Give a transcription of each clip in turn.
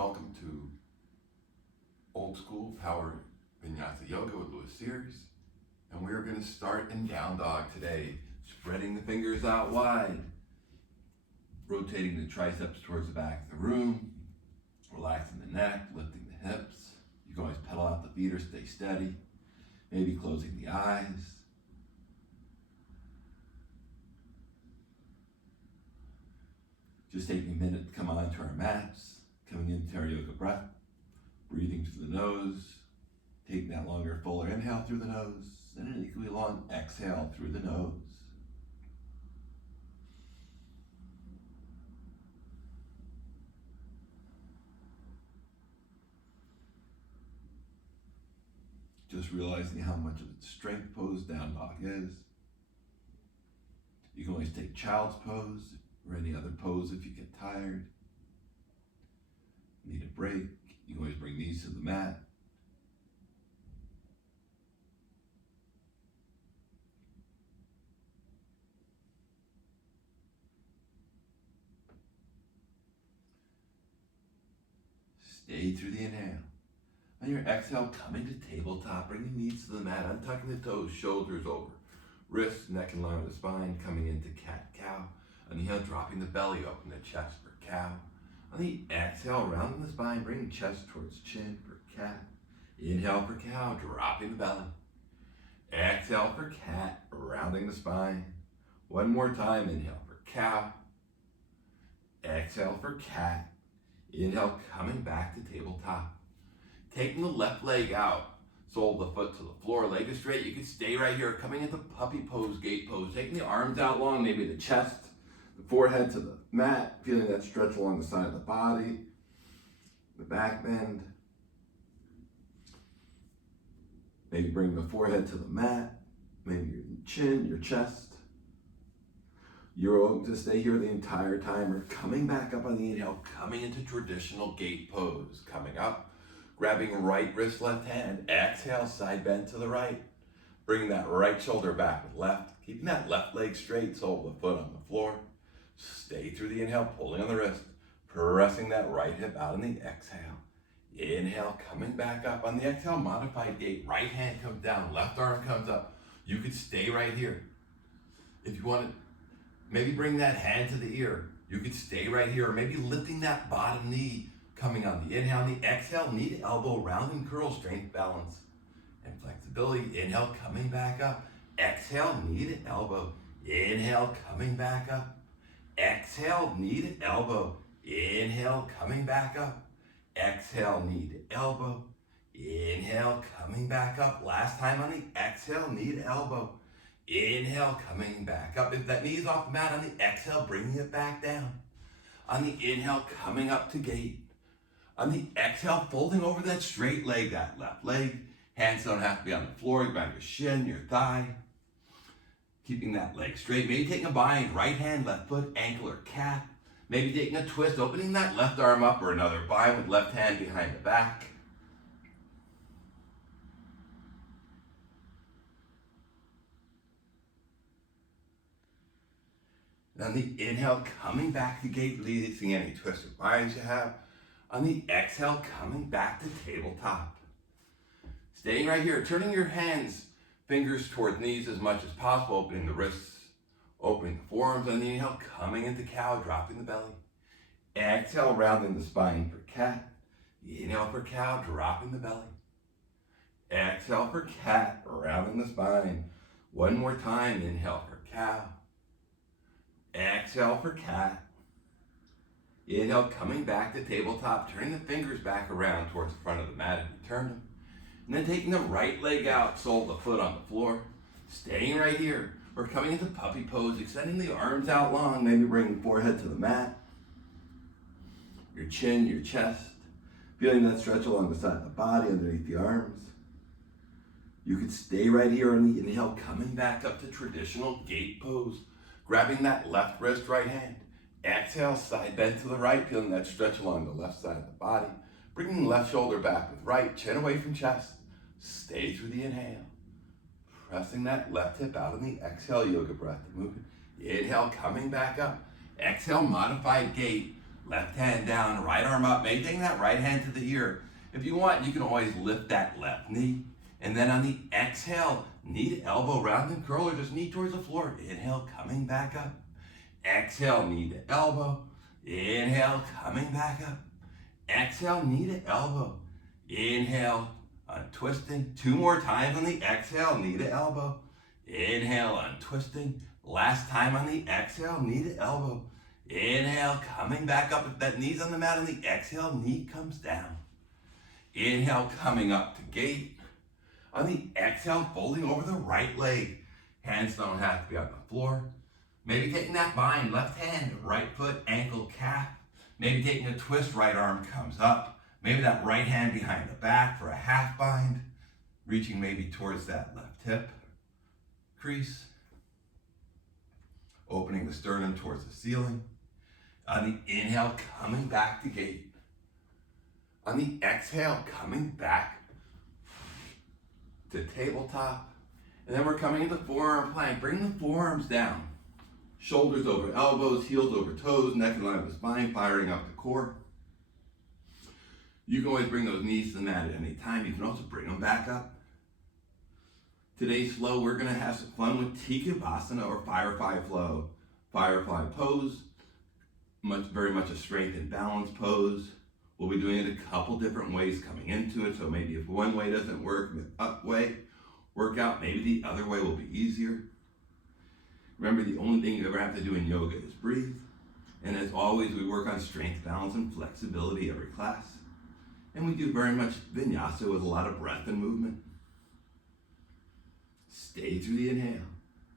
welcome to Old School Power Vinyassa Yoga with Louis Sears. And we are going to start in down dog today, spreading the fingers out wide, rotating the triceps towards the back of the room, relaxing the neck, lifting the hips. You can always pedal out the feet or stay steady, maybe closing the eyes. Just taking a minute to come onto our mats, coming into our yoga breath, breathing through the nose, taking that longer, fuller inhale through the nose, and an equally long exhale through the nose. Just realizing how much of a strength pose down dog is. You can always take child's pose or any other pose if you get tired. Need a break, you can always bring these to the mat. Stay through the inhale. On your exhale, coming to tabletop, bringing knees to the mat, untucking the toes, shoulders over. Wrists, neck in line with the spine, coming into cat-cow. Inhale, dropping the belly, open the chest for cow. On the exhale, rounding the spine, bringing chest towards chin for cat. Inhale for cow, dropping the belly. Exhale for cat, rounding the spine. One more time, inhale for cow. Exhale for cat. Inhale, coming back to tabletop. Taking the left leg out, sole of the foot to the floor, leg is straight. You can stay right here, coming into puppy pose, gate pose. Taking the arms out long, maybe the chest, the forehead to the mat, feeling that stretch along the side of the body, the back bend. Maybe bring the forehead to the mat, maybe your chin, your chest. You're going to stay here the entire time. Or coming back up on the inhale, coming into traditional gate pose. Coming up, grabbing right wrist, left hand. Exhale, side bend to the right. Bringing that right shoulder back with left. Keeping that left leg straight, sole of the foot on the floor. Stay through the inhale, pulling on the wrist. Pressing that right hip out on the exhale. Inhale, coming back up. On the exhale, modified gate. Right hand comes down, left arm comes up. You could stay right here. If you want to, maybe bring that hand to the ear. You could stay right here, or maybe lifting that bottom knee, coming on the inhale, on the exhale, knee to elbow, round and curl, strength, balance, and flexibility. Inhale, coming back up. Exhale, knee to elbow. Inhale, coming back up. Exhale, knee to elbow. Inhale, coming back up. Exhale, knee to elbow. Inhale, coming back up. Last time on the exhale, knee to elbow. Inhale, coming back up. If that knee is off the mat, on the exhale, bringing it back down. On the inhale, coming up to gate. On the exhale, folding over that straight leg, that left leg. Hands don't have to be on the floor. You grab your shin, your thigh. Keeping that leg straight. Maybe taking a bind, right hand, left foot, ankle or calf. Maybe taking a twist, opening that left arm up, or another bind with left hand behind the back. On the inhale, coming back to gate, releasing any twist or binds you have. On the exhale, coming back to tabletop. Staying right here, turning your hands, fingers toward knees as much as possible, opening the wrists, opening the forearms. On the inhale, coming into cow, dropping the belly. Exhale, rounding the spine for cat. Inhale for cow, dropping the belly. Exhale for cat, rounding the spine. One more time, inhale for cow. Exhale for cat. Inhale, coming back to tabletop, turning the fingers back around towards the front of the mat if you turn them. And then taking the right leg out, sole of the foot on the floor. Staying right here. We're coming into puppy pose, extending the arms out long, maybe bringing the forehead to the mat. Your chin, your chest. Feeling that stretch along the side of the body, underneath the arms. You could stay right here on the inhale, coming back up to traditional gate pose. Grabbing that left wrist, right hand. Exhale, side bend to the right, feeling that stretch along the left side of the body. Bringing left shoulder back with right, chin away from chest. Stay through the inhale. Pressing that left hip out on the exhale, yoga breath movement. Inhale, coming back up. Exhale, modified gate. left hand down, right arm up, maybe taking that right hand to the ear. If you want, you can always lift that left knee. And then on the exhale, knee to elbow, round and curl, or just knee towards the floor. Inhale, coming back up. Exhale, knee to elbow. Inhale, coming back up. Exhale, knee to elbow. Inhale, untwisting. 2 more times on the exhale, knee to elbow. Inhale, untwisting. Last time on the exhale, knee to elbow. Inhale, coming back up. If that knee's on the mat on the exhale, knee comes down. Inhale, coming up to gate. On the exhale, folding over the right leg. Hands don't have to be on the floor. Maybe taking that bind, left hand, right foot, ankle, calf. Maybe taking a twist, right arm comes up. Maybe that right hand behind the back for a half bind. Reaching maybe towards that left hip. Crease. Opening the sternum towards the ceiling. On the inhale, coming back to gate. On the exhale, coming back to tabletop. And then we're coming into forearm plank. Bring the forearms down. Shoulders over elbows, heels over toes, neck in line with the spine, firing up the core. You can always bring those knees to the mat at any time. You can also bring them back up. Today's flow, we're going to have some fun with Tikavasana or FireFly Flow. Firefly pose, very much a strength and balance pose. We'll be doing it a couple different ways coming into it. So maybe if one way doesn't work, the up way work out, maybe the other way will be easier. Remember, the only thing you ever have to do in yoga is breathe. And as always, we work on strength, balance, and flexibility every class. And we do very much vinyassa with a lot of breath and movement. Stay through the inhale.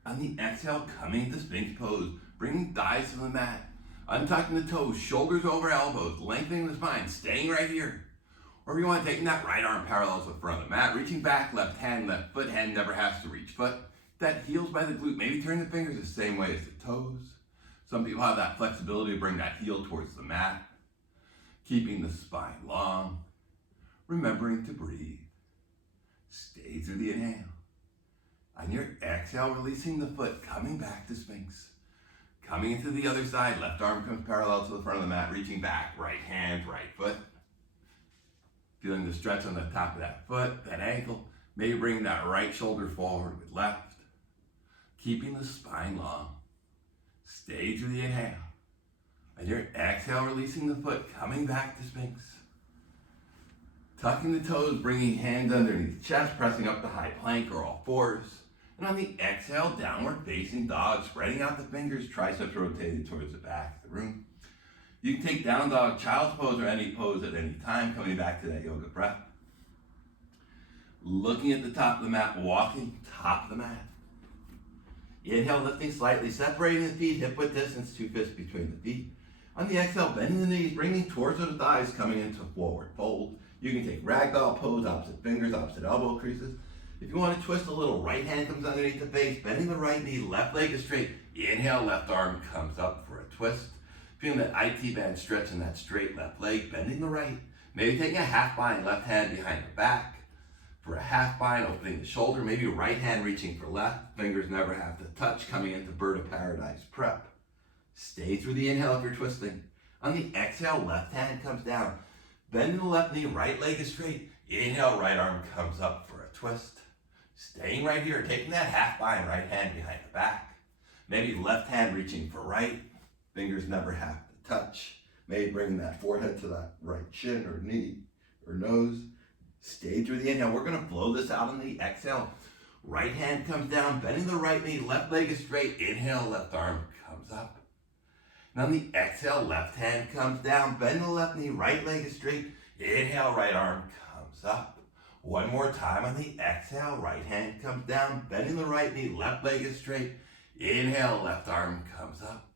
On the exhale, coming into Sphinx pose, bringing thighs to the mat. Untucking the toes, shoulders over elbows, lengthening the spine, staying right here. Or if you want, taking that right arm parallel to the front of the mat, reaching back, left hand, left foot, hand never has to reach foot. That heels by the glute, maybe turn the fingers the same way as the toes. Some people have that flexibility to bring that heel towards the mat. Keeping the spine long. Remembering to breathe. Stay through the inhale. On your exhale, releasing the foot, coming back to Sphinx. Coming into the other side, left arm comes parallel to the front of the mat, reaching back, right hand, right foot. Feeling the stretch on the top of that foot, that ankle. Maybe bring that right shoulder forward with left. Keeping the spine long. Stay through the inhale. On your exhale, releasing the foot, coming back to Sphinx. Tucking the toes, bringing hands underneath the chest, pressing up to high plank or all fours. And on the exhale, downward facing dog, spreading out the fingers, triceps rotated towards the back of the room. You can take down dog, child's pose, or any pose at any time, coming back to that yoga breath. Looking at the top of the mat, walking top of the mat. Inhale, lifting slightly, separating the feet, hip width distance, 2 fists between the feet. On the exhale, bending the knees, bringing towards the thighs, coming into forward fold. You can take ragdoll pose, opposite fingers, opposite elbow creases. If you want to twist a little, right hand comes underneath the face, bending the right knee, left leg is straight. Inhale, left arm comes up for a twist. Feeling that IT band stretch in that straight left leg, bending the right. Maybe taking a half bind, left hand behind the back. For a half bind, opening the shoulder, maybe right hand reaching for left. Fingers never have to touch, coming into bird of paradise prep. Stay through the inhale if you're twisting. On the exhale, left hand comes down. Bending the left knee, right leg is straight. Inhale, right arm comes up for a twist. Staying right here, taking that half bind, right hand behind the back. Maybe left hand reaching for right. Fingers never have to touch. Maybe bring that forehead to that right chin or knee or nose. Stay through the inhale. We're going to blow this out on the exhale. Right hand comes down, bending the right knee, left leg is straight. Inhale, left arm comes up. And on the exhale, left hand comes down, bend the left knee, right leg is straight. Inhale, right arm comes up. One more time on the exhale, right hand comes down, bending the right knee, left leg is straight. Inhale, left arm comes up.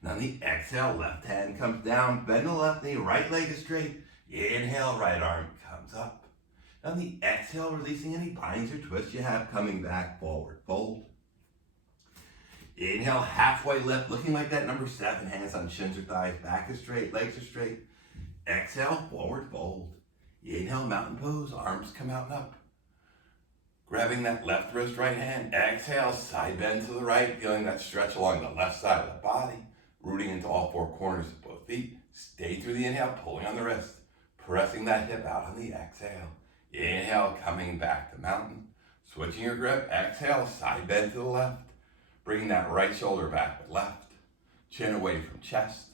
And on the exhale, left hand comes down, bend the left knee, right leg is straight. Inhale, right arm comes up. And on the exhale, releasing any binds or twists you have, coming back, forward fold. Inhale, halfway lift, looking like that number 7, hands on shins or thighs, back is straight, legs are straight. Exhale, forward fold. Inhale, mountain pose, arms come out and up. Grabbing that left wrist, right hand. Exhale, side bend to the right, feeling that stretch along the left side of the body, rooting into all 4 corners of both feet. Stay through the inhale, pulling on the wrist, pressing that hip out on the exhale. Inhale, coming back to mountain. Switching your grip, exhale, side bend to the left. Bringing that right shoulder back with left. Chin away from chest.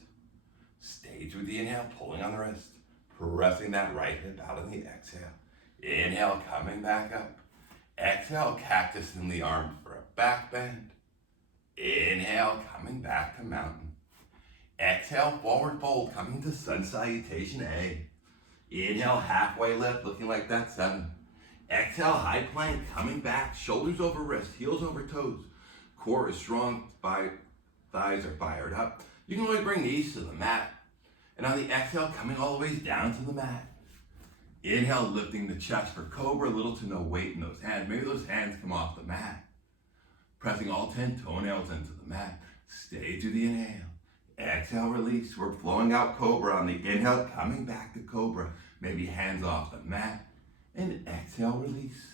Stay through the inhale, pulling on the wrist, pressing that right hip out on the exhale. Inhale, coming back up. Exhale, cactus in the arms for a back bend. Inhale, coming back to mountain. Exhale, forward fold, coming to sun salutation A. Inhale, halfway lift, looking like that 7. Exhale, high plank, coming back, shoulders over wrist, heels over toes. Core is strong, thighs are fired up. You can always bring knees to the mat. And on the exhale, coming all the way down to the mat. Inhale, lifting the chest for cobra, little to no weight in those hands. Maybe those hands come off the mat. Pressing all 10 toenails into the mat. Stay through the inhale. Exhale, release. We're flowing out cobra on the inhale, coming back to cobra. Maybe hands off the mat. And exhale, release.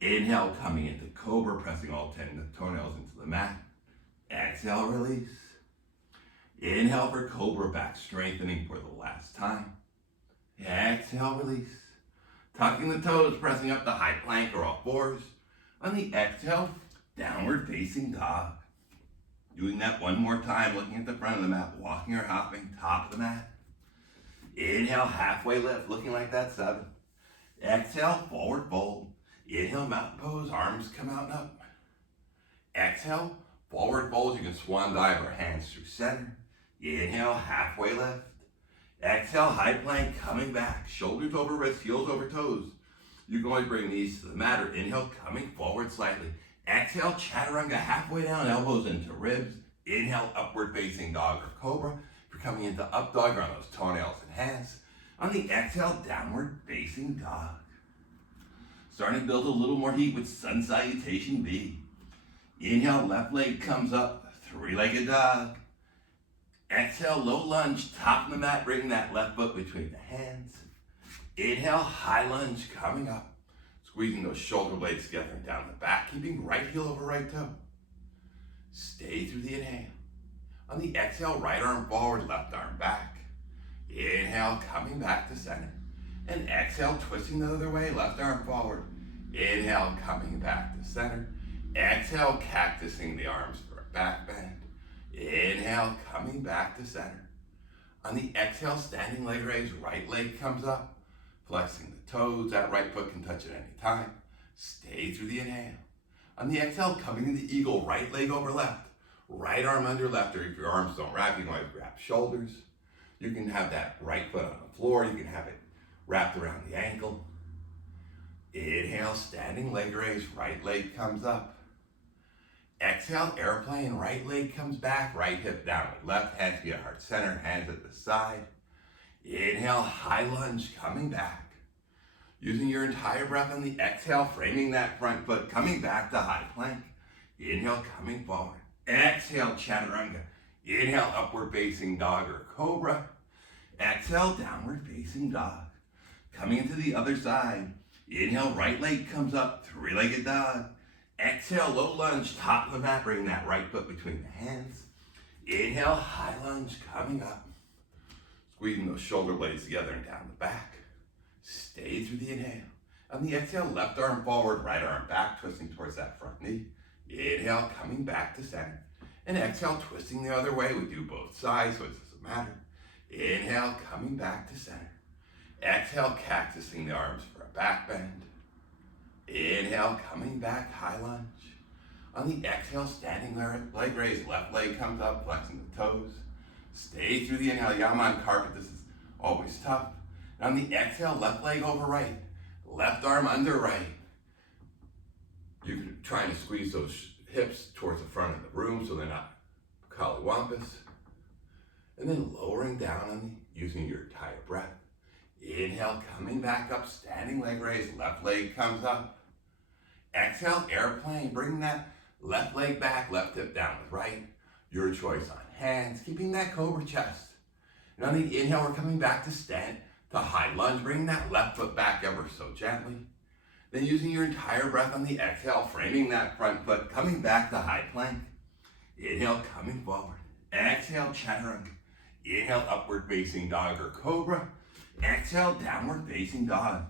Inhale, coming into cobra, pressing all 10 toenails into the mat. Exhale, release. Inhale for cobra, back strengthening for the last time. Exhale, release. Tucking the toes, pressing up the high plank or all fours. On the exhale, downward facing dog. Doing that one more time, looking at the front of the mat, walking or hopping, top of the mat. Inhale, halfway lift, looking like that 7. Exhale, forward fold. Inhale, mountain pose, arms come out and up. Exhale, forward fold, you can swan dive or hands through center. Inhale, halfway lift. Exhale, high plank, coming back, shoulders over wrists, heels over toes. You can always bring knees to the mat or inhale, coming forward slightly. Exhale, chaturanga, halfway down, elbows into ribs. Inhale, upward facing dog or cobra. If you're coming into up dog, on those toenails and hands. On the exhale, downward facing dog. Starting to build a little more heat with sun salutation B. Inhale, left leg comes up, 3-legged dog. Exhale, low lunge, top of the mat, bringing that left foot between the hands. Inhale, high lunge, coming up. Squeezing those shoulder blades together and down the back, keeping right heel over right toe. Stay through the inhale. On the exhale, right arm forward, left arm back. Inhale, coming back to center. And exhale, twisting the other way, left arm forward. Inhale, coming back to center. Exhale, cactusing the arms for a back bend. Inhale, coming back to center. On the exhale, standing leg raise, right leg comes up. Flexing the toes, that right foot can touch at any time. Stay through the inhale. On the exhale, coming into eagle, right leg over left. Right arm under left, or if your arms don't wrap, you can always grab shoulders. You can have that right foot on the floor. You can have it wrapped around the ankle. Inhale, standing leg raise, right leg comes up. Exhale, airplane, right leg comes back, right hip down with left, hands feet at heart center, hands at the side. Inhale, high lunge, coming back. Using your entire breath on the exhale, framing that front foot, coming back to high plank. Inhale, coming forward. Exhale, chaturanga. Inhale, upward facing dog or cobra. Exhale, downward facing dog. Coming into the other side. Inhale, right leg comes up, 3-legged dog. Exhale, low lunge, top of the mat, bring that right foot between the hands. Inhale, high lunge, coming up. Squeezing those shoulder blades together and down the back. Stay through the inhale. On the exhale, left arm forward, right arm back, twisting towards that front knee. Inhale, coming back to center. And exhale, twisting the other way. We do both sides, so it doesn't matter. Inhale, coming back to center. Exhale, cactusing the arms for a back bend. Inhale, coming back, high lunge. On the exhale, standing leg raise, left leg comes up, flexing the toes. Stay through the inhale. Yeah, I'm on carpet. This is always tough. And on the exhale, left leg over right. Left arm under right. You can try and squeeze those hips towards the front of the room so they're not collywampus. And then lowering down on using your entire breath. Inhale, coming back up, standing leg raise, left leg comes up. Exhale, airplane, bring that left leg back, left hip down with right. Your choice on hands, keeping that cobra chest. And on the inhale, we're coming back to stand, to high lunge, bringing that left foot back ever so gently. Then using your entire breath on the exhale, framing that front foot, coming back to high plank. Inhale, coming forward. Exhale, chaturanga. Inhale, upward facing dog or cobra. Exhale, downward facing dog.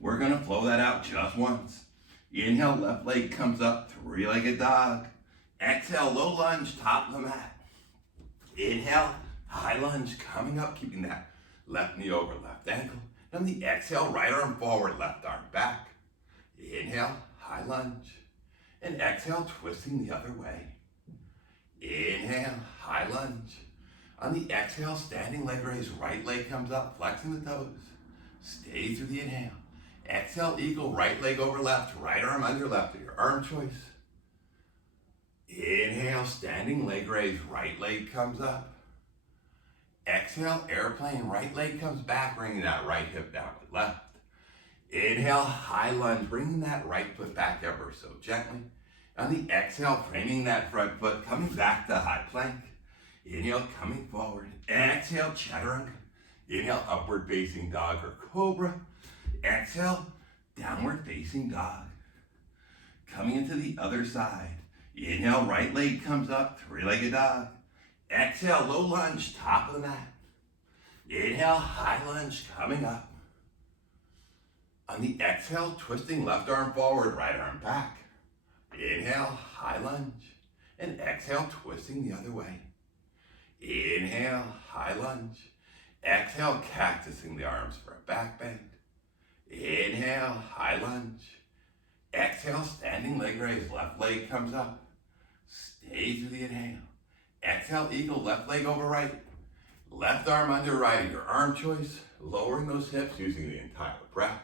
We're gonna flow that out just once. Inhale, left leg comes up, three-legged dog. Exhale, low lunge, top of the mat. Inhale, high lunge, coming up, keeping that left knee over left ankle. On the exhale, right arm forward, left arm back. Inhale, high lunge. And exhale, twisting the other way. Inhale, high lunge. On the exhale, standing leg raise, right leg comes up, flexing the toes. Stay through the inhale. Exhale, eagle, right leg over left, right arm under left, your arm choice. Inhale, standing leg raise, right leg comes up. Exhale, airplane, right leg comes back, bringing that right hip down to left. Inhale, high lunge, bringing that right foot back ever so gently. On the exhale, framing that front foot, coming back to high plank. Inhale, coming forward. Exhale, chaturanga. Inhale, upward facing dog or cobra. Exhale, downward facing dog. Coming into the other side. Inhale, right leg comes up, three-legged dog. Exhale, low lunge, top of the mat. Inhale, high lunge, coming up. On the exhale, twisting left arm forward, right arm back. Inhale, high lunge. And exhale, twisting the other way. Inhale, high lunge. Exhale, cactusing the arms for a back bend. Inhale, high lunge. Exhale, standing leg raise, left leg comes up. Stay through the inhale. Exhale, eagle, left leg over right. Left arm under right, your arm choice. Lowering those hips using the entire breath.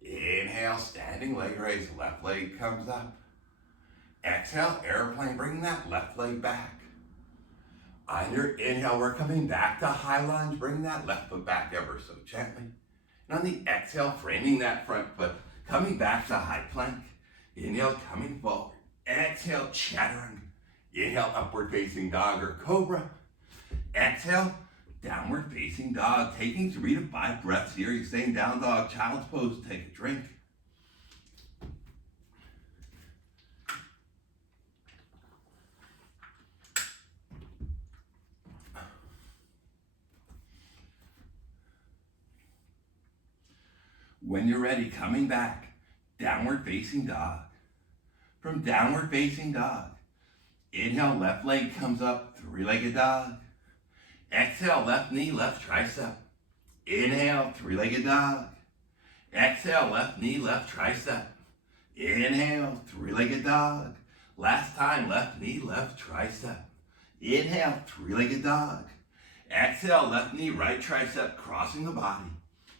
Inhale, standing leg raise, left leg comes up. Exhale, airplane, bring that left leg back. On your inhale, we're coming back to high lunge. Bring that left foot back ever so gently. And on the exhale, framing that front foot, coming back to high plank. Inhale, coming forward. Exhale, chaturanga. Inhale, upward facing dog or cobra. Exhale, downward facing dog. Taking 3 to 5 breaths here. You're staying down dog, child's pose. Take a drink. When you're ready, coming back, downward facing dog. From downward facing dog, inhale, left leg comes up, three-legged dog. Exhale, left knee, left tricep. Inhale, three-legged dog. Exhale, left knee, left tricep. Inhale, three-legged dog. Last time, left knee, left tricep. Inhale, three-legged dog. Exhale, left knee, right tricep, crossing the body.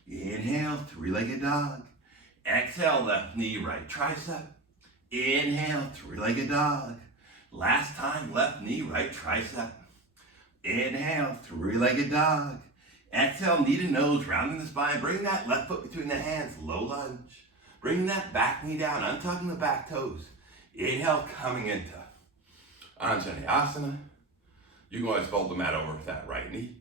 Inhale, three-legged dog. Exhale, left knee, right tricep. Inhale, three-legged dog. Last time, left knee, right tricep. Inhale, three-legged dog. Exhale, knee to nose, rounding the spine. Bring that left foot between the hands, low lunge. Bring that back knee down, untucking the back toes. Inhale, coming into Anjaneyasana. You can always fold the mat over with that right knee.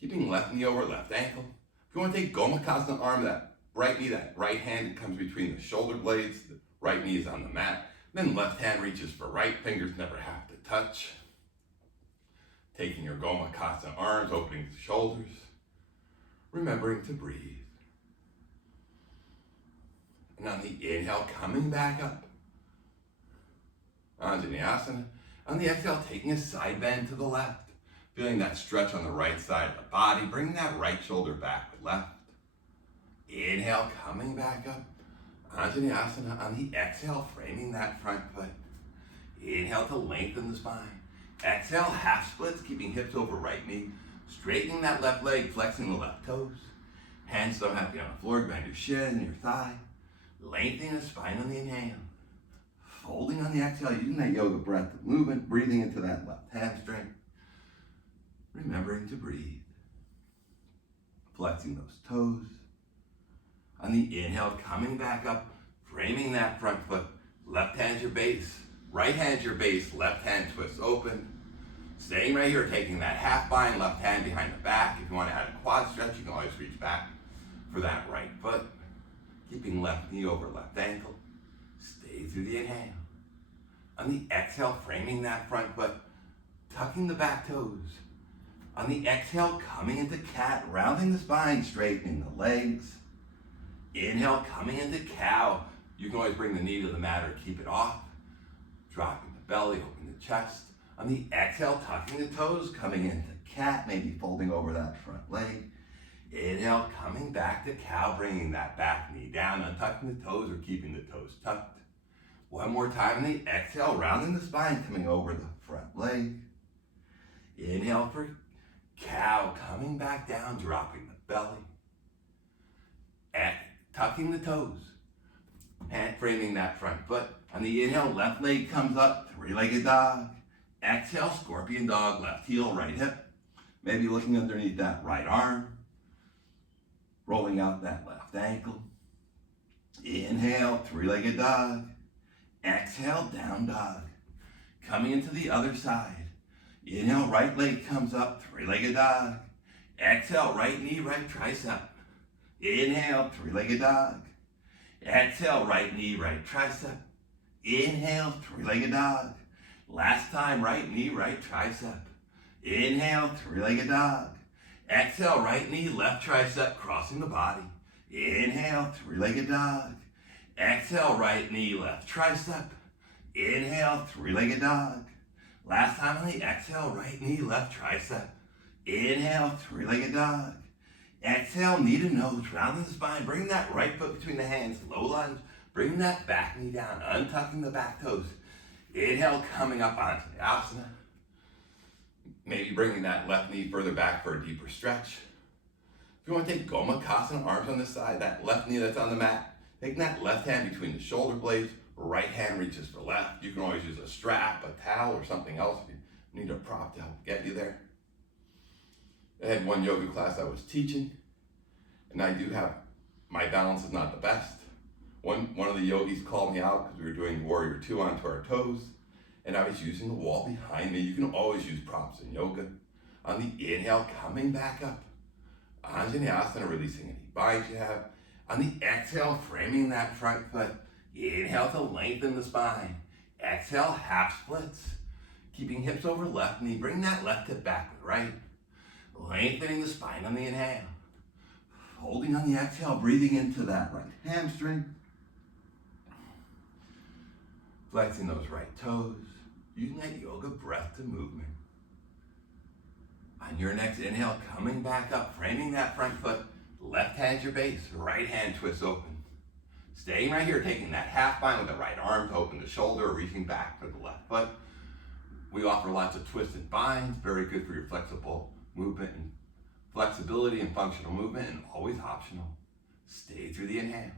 Keeping left knee over left ankle. If you want to take Gomukhasana arm, that right knee, that right hand comes between the shoulder blades. The right knee is on the mat. Then left hand reaches for right, fingers never have to touch. Taking your Gomukhasana arms, opening the shoulders. Remembering to breathe. And on the inhale, coming back up. Anjaneyasana. On the exhale, taking a side bend to the left. Feeling that stretch on the right side of the body. Bring that right shoulder back with left. Inhale, coming back up. Anjaneyasana. On the exhale, framing that front foot. Inhale to lengthen the spine. Exhale, half splits, keeping hips over right knee. Straightening that left leg, flexing the left toes. Hands don't have to be on the floor, bend your shin and your thigh. Lengthening the spine on the inhale. Folding on the exhale, using that yoga breath of movement, breathing into that left hamstring. Remembering to breathe. Flexing those toes. On the inhale, coming back up, framing that front foot. Left hand's your base, right hand's your base, left hand twists open. Staying right here, taking that half bind, left hand behind the back. If you want to add a quad stretch, you can always reach back for that right foot. Keeping left knee over left ankle. Stay through the inhale. On the exhale, framing that front foot, tucking the back toes. On the exhale, coming into cat, rounding the spine, straightening the legs. Inhale, coming into cow. You can always bring the knee to the mat or keep it off. Dropping the belly, open the chest. On the exhale, tucking the toes, coming into cat, maybe folding over that front leg. Inhale, coming back to cow, bringing that back knee down, untucking the toes or keeping the toes tucked. One more time on the exhale, rounding the spine, coming over the front leg. Inhale for cow, coming back down, dropping the belly. Tucking the toes, and framing that front foot. On the inhale, left leg comes up, three-legged dog. Exhale, scorpion dog, left heel, right hip. Maybe looking underneath that right arm. Rolling out that left ankle. Inhale, three-legged dog. Exhale, down dog. Coming into the other side. Inhale, right leg comes up, three-legged dog. Exhale, right knee, right tricep. Inhale, three-legged dog. Exhale, right knee, right tricep. Inhale, three-legged dog. Last time, right knee, right tricep. Inhale, three-legged dog. Exhale, right knee, left tricep, crossing the body. Inhale, three-legged dog. Exhale, right knee, left tricep. Inhale, three-legged dog. Last time on the exhale, right knee, left tricep. Inhale, three-legged dog. Exhale, knee to nose, rounding the spine, bring that right foot between the hands, low lunge, bring that back knee down, untucking the back toes. Inhale, coming up onto the asana. Maybe bringing that left knee further back for a deeper stretch. If you want to take Gomukhasana, arms on the side, that left knee that's on the mat, taking that left hand between the shoulder blades, right hand reaches for left. You can always use a strap, a towel, or something else if you need a prop to help get you there. I had one yoga class I was teaching, and I do have, my balance is not the best. One of the yogis called me out because we were doing Warrior 2 onto our toes, and I was using the wall behind me. You can always use props in yoga. On the inhale, coming back up. Anjaneyasana, releasing any binds you have. On the exhale, framing that front foot. Inhale to lengthen the spine. Exhale, half splits. Keeping hips over left knee. Bring that left hip back with right. Lengthening the spine on the inhale. Holding on the exhale, breathing into that right hamstring. Flexing those right toes. Using that yoga breath to movement. On your next inhale, coming back up, framing that front foot. Left hand's your base, right hand twists open. Staying right here, taking that half bind with the right arm to open the shoulder, reaching back for the left foot. We offer lots of twisted binds, very good for your flexible movement and flexibility and functional movement, and always optional. Stay through the inhale.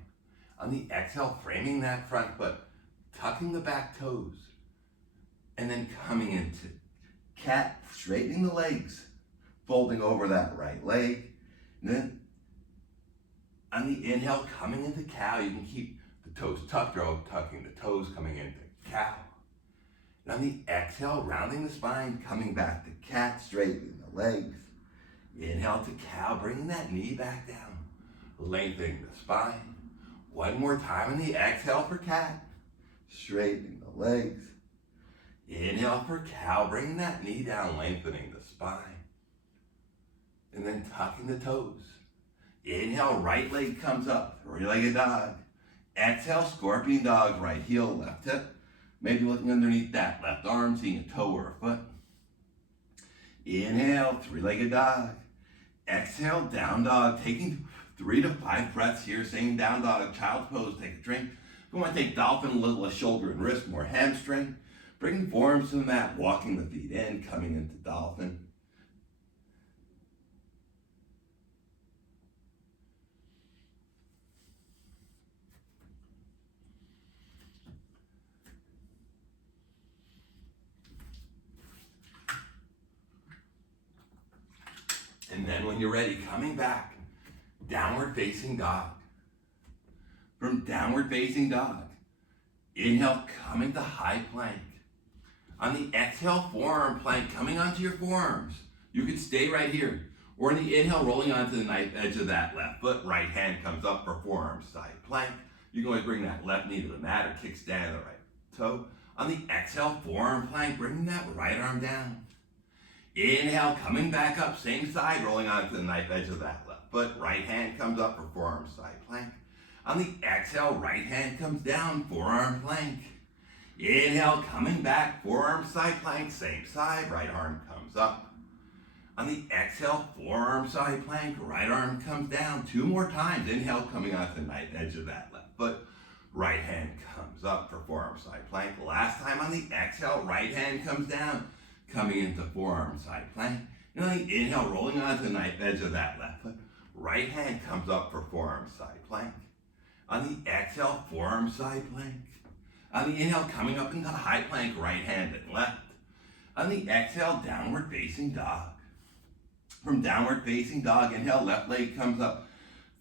On the exhale, framing that front foot, tucking the back toes, and then coming into cat, straightening the legs, folding over that right leg, and then on the inhale, coming into cow, you can keep the toes tucked or tucking the toes, coming into cow. And on the exhale, rounding the spine, coming back to cat, straightening the legs. Inhale to cow, bringing that knee back down, lengthening the spine. One more time on the exhale for cat, straightening the legs. Inhale for cow, bringing that knee down, lengthening the spine. And then tucking the toes. Inhale, right leg comes up, three-legged dog. Exhale, scorpion dog, right heel, left hip. Maybe looking underneath that left arm, seeing a toe or a foot. Inhale, three-legged dog. Exhale, down dog, taking 3 to 5 breaths here, same down dog, child's pose, take a drink. If you want to take dolphin, a little less shoulder and wrist, more hamstring. Bringing forearms to the mat, walking the feet in, coming into dolphin. And then when you're ready, coming back, downward facing dog. From downward facing dog, inhale, coming to high plank. On the exhale, forearm plank, coming onto your forearms. You can stay right here. Or on the inhale, rolling onto the knife edge of that left foot, right hand comes up for forearm side plank. You can always bring that left knee to the mat or kickstand the right toe. On the exhale, forearm plank, bringing that right arm down. Inhale, coming back up, same side, rolling onto the knife edge of that left foot. Right hand comes up for forearm side plank. On the exhale, right hand comes down, forearm plank. Inhale, coming back, forearm side plank, same side, right arm comes up. On the exhale, forearm side plank, right arm comes down. 2 more times. Inhale, coming onto the knife edge of that left foot. Right hand comes up for forearm side plank. Last time on the exhale, right hand comes down, coming into forearm side plank. And on the inhale, rolling onto the knife edge of that left foot. Right hand comes up for forearm side plank. On the exhale, forearm side plank. On the inhale, coming up into high plank, right hand and left. On the exhale, downward facing dog. From downward facing dog, inhale, left leg comes up,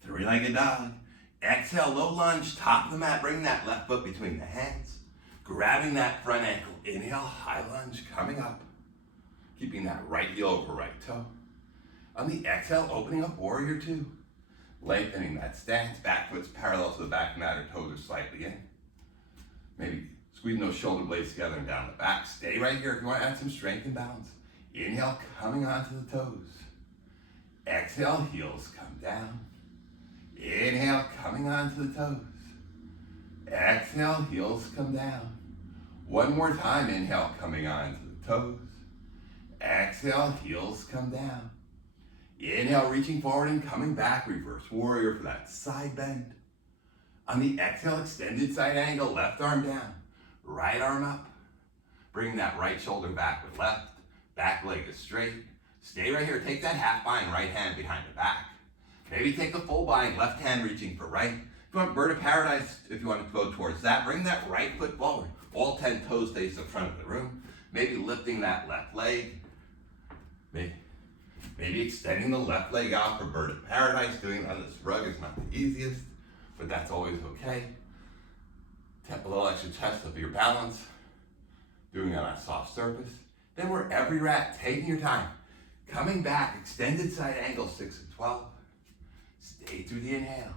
3-legged dog. Exhale, low lunge, top of the mat, bring that left foot between the hands. Grabbing that front ankle, inhale, high lunge, coming up. Keeping that right heel over right toe. On the exhale, opening up warrior 2. Lengthening that stance, back foot's parallel to the back mat, or toes are slightly in. Maybe squeezing those shoulder blades together and down the back. Stay right here if you want to add some strength and balance. Inhale, coming onto the toes. Exhale, heels come down. Inhale, coming onto the toes. Exhale, heels come down. 1 more time, inhale, coming onto the toes. Exhale, heels come down. Inhale, reaching forward and coming back, reverse warrior for that side bend. On the exhale, extended side angle, left arm down, right arm up. Bring that right shoulder back with left, back leg is straight. Stay right here, take that half bind, right hand behind the back. Maybe take the full bind, left hand reaching for right. If you want bird of paradise, if you want to go towards that, bring that right foot forward. All 10 toes face the front of the room. Maybe lifting that left leg. Maybe extending the left leg out for bird of paradise. Doing it on this rug is not the easiest, but that's always okay. Tap a little extra chest of your balance. Doing it on a soft surface. Then wherever you're at, taking your time. Coming back, extended side angle, 6 and 12. Stay through the inhale.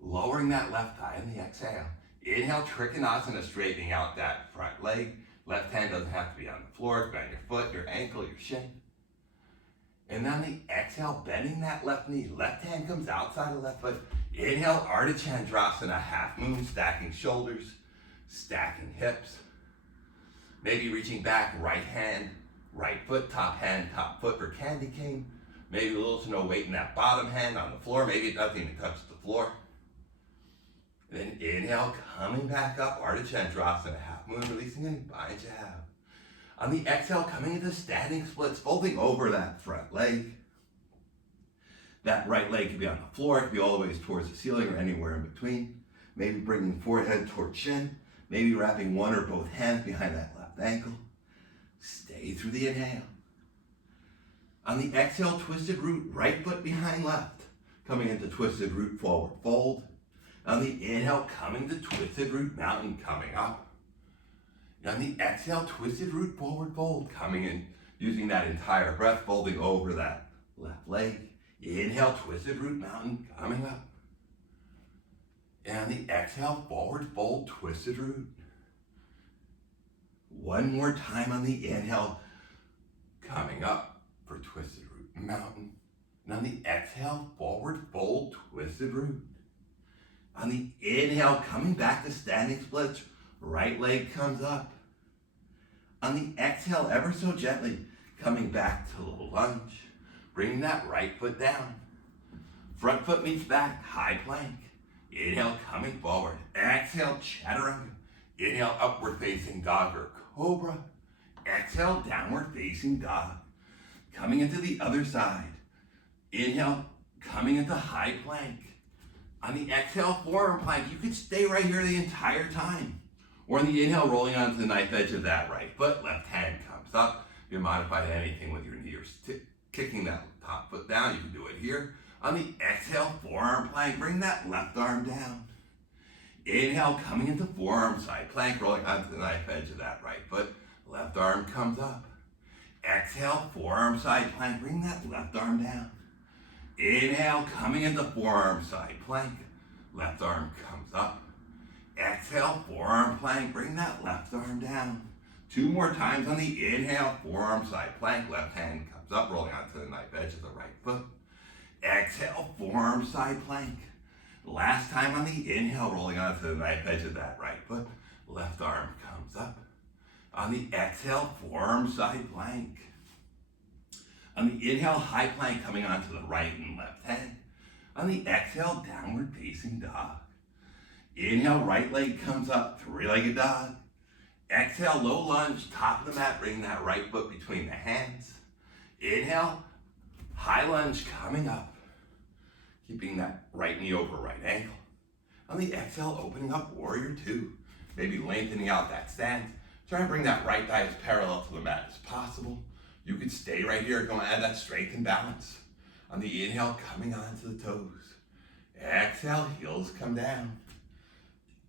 Lowering that left thigh in the exhale. Inhale, Trikonasana, straightening out that front leg. Left hand doesn't have to be on the floor. It's on your foot, your ankle, your shin. And on the exhale, bending that left knee. Left hand comes outside the left foot. Inhale, Ardha Chandrasana, half moon, stacking shoulders, stacking hips. Maybe reaching back, right hand, right foot, top hand, top foot for candy cane. Maybe a little to no weight in that bottom hand on the floor. Maybe it doesn't even touch the floor. Then inhale, coming back up, Ardha Chandrasana, half moon, releasing any binds you have. On the exhale, coming into standing splits, folding over that front leg. That right leg could be on the floor, it could be all the way towards the ceiling or anywhere in between. Maybe bringing forehead toward chin. Maybe wrapping one or both hands behind that left ankle. Stay through the inhale. On the exhale, twisted root, right foot behind left. Coming into twisted root, forward fold. On the inhale, coming to twisted root, mountain, coming up. On the exhale, twisted root, forward fold, coming in, using that entire breath, folding over that left leg. Inhale, twisted root, mountain, coming up. And on the exhale, forward fold, twisted root. 1 more time on the inhale, coming up for twisted root, mountain. And on the exhale, forward fold, twisted root. On the inhale, coming back to standing splits, right leg comes up. On the exhale, ever so gently, coming back to a little lunge. Bringing that right foot down. Front foot meets back, high plank. Inhale, coming forward. Exhale, chaturanga. Inhale, upward facing dog or cobra. Exhale, downward facing dog. Coming into the other side. Inhale, coming into high plank. On the exhale, forearm plank. You could stay right here the entire time. Or on the inhale, rolling onto the knife edge of that right foot. Left hand comes up. You can modify anything with your knee or kicking that top foot down. You can do it here. On the exhale, forearm plank. Bring that left arm down. Inhale, coming into forearm side plank, rolling onto the knife edge of that right foot. Left arm comes up. Exhale, forearm side plank. Bring that left arm down. Inhale, coming into forearm side plank. Left arm comes up. Exhale, forearm plank. Bring that left arm down. 2 more times on the inhale, forearm side plank, left hand comes up, rolling onto the knife edge of the right foot. Exhale, forearm side plank. Last time on the inhale, rolling onto the knife edge of that right foot, left arm comes up. On the exhale, forearm side plank. On the inhale, high plank coming onto the right and left hand. On the exhale, downward facing dog. Inhale, right leg comes up, 3-legged dog. Exhale, low lunge, top of the mat, bring that right foot between the hands. Inhale, high lunge coming up, keeping that right knee over right ankle. On the exhale, opening up warrior 2, maybe lengthening out that stance. Try and bring that right thigh as parallel to the mat as possible. You could stay right here, don't add that strength and balance. On the inhale, coming onto the toes. Exhale, heels come down.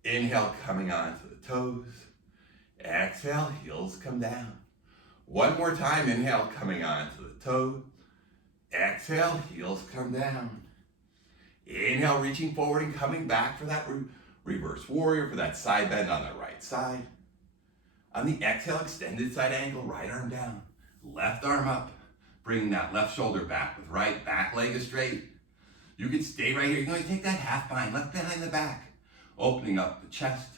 Inhale, coming onto the toes. Exhale, heels come down. One more time, inhale, coming onto the toes. Exhale, heels come down. Inhale, reaching forward and coming back for that reverse warrior, for that side bend on the right side. On the exhale, extended side angle, right arm down, left arm up, bringing that left shoulder back with right, back leg is straight. You can stay right here. You can always take that half bind, left behind the back, opening up the chest,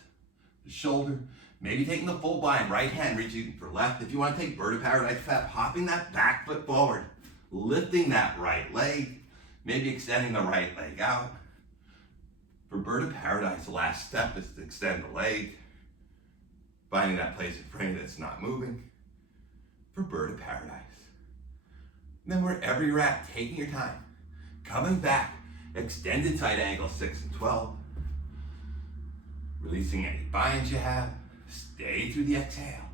the shoulder, maybe taking the full bind, right hand reaching for left. If you want to take bird of paradise flat, popping that back foot forward, lifting that right leg, maybe extending the right leg out. For bird of paradise, the last step is to extend the leg, finding that place of frame that's not moving. For bird of paradise. And then wherever you're at, taking your time, coming back, extended side angle 6 and 12. Releasing any binds you have, stay through the exhale.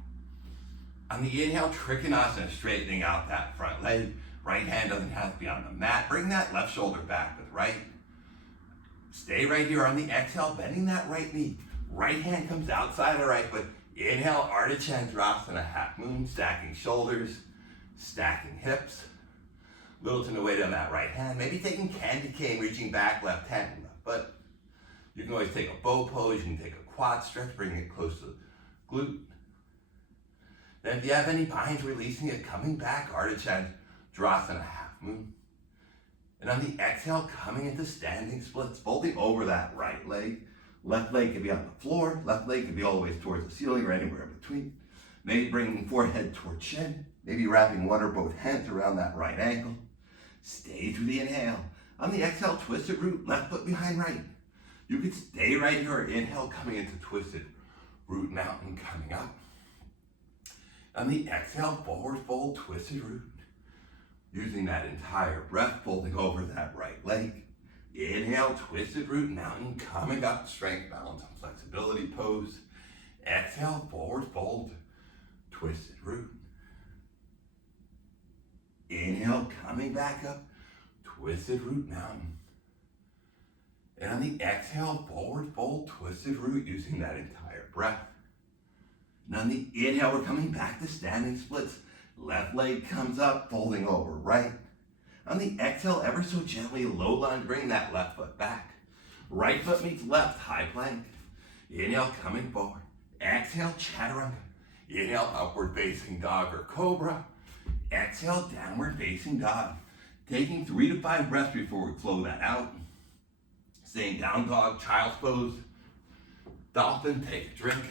On the inhale, trikonasana, straightening out that front leg. Right hand doesn't have to be on the mat. Bring that left shoulder back with right. Stay right here on the exhale, bending that right knee. Right hand comes outside the right foot. Inhale, Ardha Chandrasana, half moon, stacking shoulders, stacking hips. Little to no weight on that right hand. Maybe taking candy cane, reaching back, left hand and left foot. You can always take a bow pose. You can take a quad stretch, bring it close to the glute. Then if you have any binds, releasing it, coming back, Ardha Chandrasana, half moon. And on the exhale, coming into standing splits, folding over that right leg. Left leg could be on the floor. Left leg could be all the way towards the ceiling or anywhere in between. Maybe bringing forehead toward chin. Maybe wrapping one or both hands around that right ankle. Stay through the inhale. On the exhale, twisted root, left foot behind right. You could stay right here. Inhale, coming into twisted root mountain, coming up. On the exhale, forward fold, twisted root. Using that entire breath, folding over that right leg. Inhale, twisted root mountain, coming up, strength, balance, and flexibility pose. Exhale, forward fold, twisted root. Inhale, coming back up, twisted root mountain. And on the exhale, forward fold, twisted root, using that entire breath. And on the inhale, we're coming back to standing splits. Left leg comes up, folding over right. On the exhale, ever so gently, low lunge, bring that left foot back. Right foot meets left, high plank. Inhale, coming forward. Exhale, chaturanga. Inhale, upward facing dog or cobra. Exhale, downward facing dog. Taking 3 to 5 breaths before we flow that out. Staying down dog, child's pose. Dolphin, take a drink.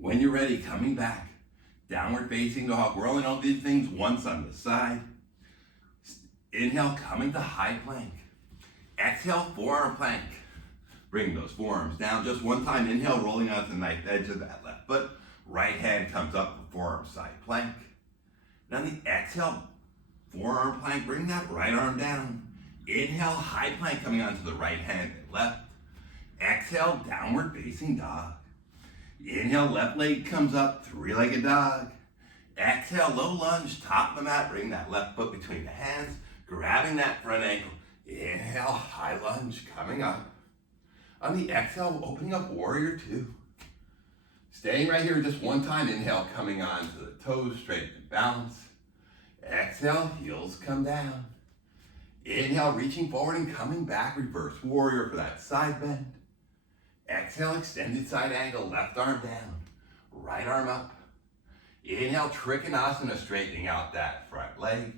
When you're ready, coming back, downward facing dog. We're only going to do things once on the side. Inhale, coming to high plank. Exhale, forearm plank. Bring those forearms down just one time. Inhale, rolling out the knife edge of that left foot. Right hand comes up for forearm side plank. Now the exhale, forearm plank, bring that right arm down. Inhale, high plank coming onto the right hand and left. Exhale, downward facing dog. Inhale, left leg comes up, 3-legged dog. Exhale, low lunge, top of the mat, bring that left foot between the hands, grabbing that front ankle. Inhale, high lunge, coming up. On the exhale, opening up warrior 2. Staying right here just one time. Inhale, coming on to the toes, straight and balance. Exhale, heels come down. Inhale, reaching forward and coming back, reverse warrior for that side bend. Exhale, extended side angle, left arm down, right arm up. Inhale, trikonasana, straightening out that front leg.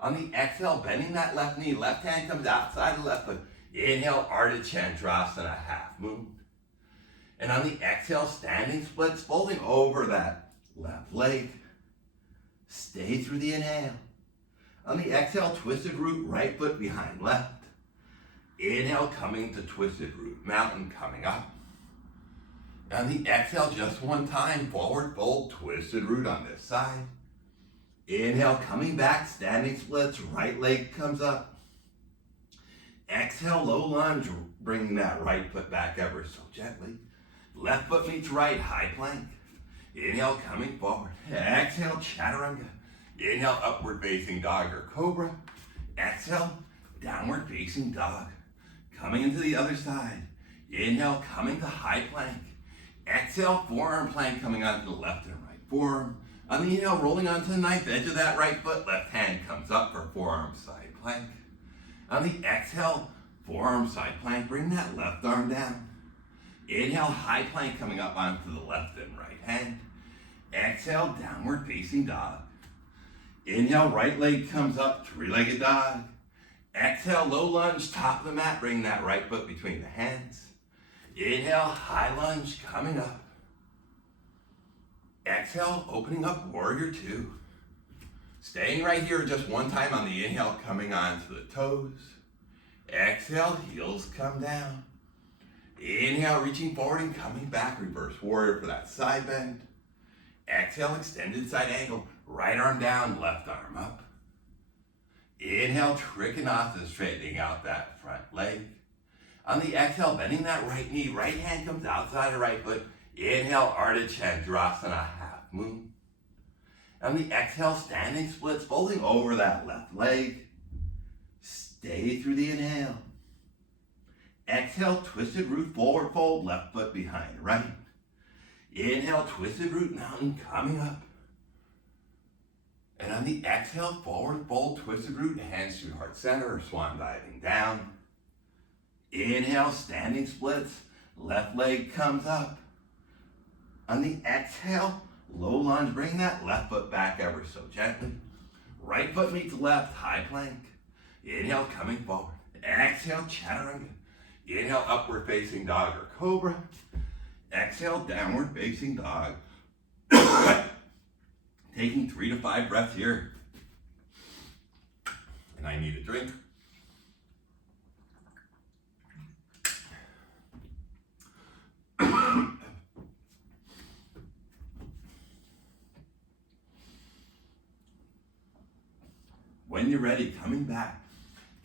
On the exhale, bending that left knee, left hand comes outside the left foot. Inhale, Ardha Chandrasana, half moon. And on the exhale, standing splits, folding over that left leg. Stay through the inhale. On the exhale, twisted root, right foot behind left. Inhale, coming to twisted root mountain, coming up. On the exhale, just one time, forward fold, twisted root on this side. Inhale, coming back, standing splits, right leg comes up. Exhale, low lunge, bringing that right foot back ever so gently. Left foot meets right, high plank. Inhale, coming forward. Exhale, chaturanga. Inhale, upward facing dog or cobra. Exhale, downward facing dog. Coming into the other side. Inhale, coming to high plank. Exhale, forearm plank coming onto the left and right forearm. On the inhale, rolling onto the knife edge of that right foot. Left hand comes up for forearm side plank. On the exhale, forearm side plank. Bring that left arm down. Inhale, high plank coming up onto the left and right hand. Exhale, downward facing dog. Inhale, right leg comes up, three-legged dog. Exhale, low lunge, top of the mat, bring that right foot between the hands. Inhale, high lunge, coming up. Exhale, opening up, warrior two. Staying right here just one time on the inhale, coming onto the toes. Exhale, heels come down. Inhale, reaching forward and coming back, reverse warrior for that side bend. Exhale, extended side angle, right arm down, left arm up. Inhale, trikonasana, straightening out that front leg. On the exhale, bending that right knee, right hand comes outside the right foot. Inhale, Ardha Chandrasana, half moon. On the exhale, standing splits, folding over that left leg. Stay through the inhale. Exhale, twisted root, forward fold, left foot behind right. Inhale, twisted root mountain, coming up. And on the exhale, forward fold, twisted root, hands to heart center or swan diving down. Inhale, standing splits, left leg comes up. On the exhale, low lunge, bring that left foot back ever so gently. Right foot meets left, high plank. Inhale, coming forward. Exhale, chaturanga. Inhale, upward facing dog or cobra. Exhale, downward facing dog. Taking 3 to 5 breaths here. And I need a drink. When you're ready, coming back,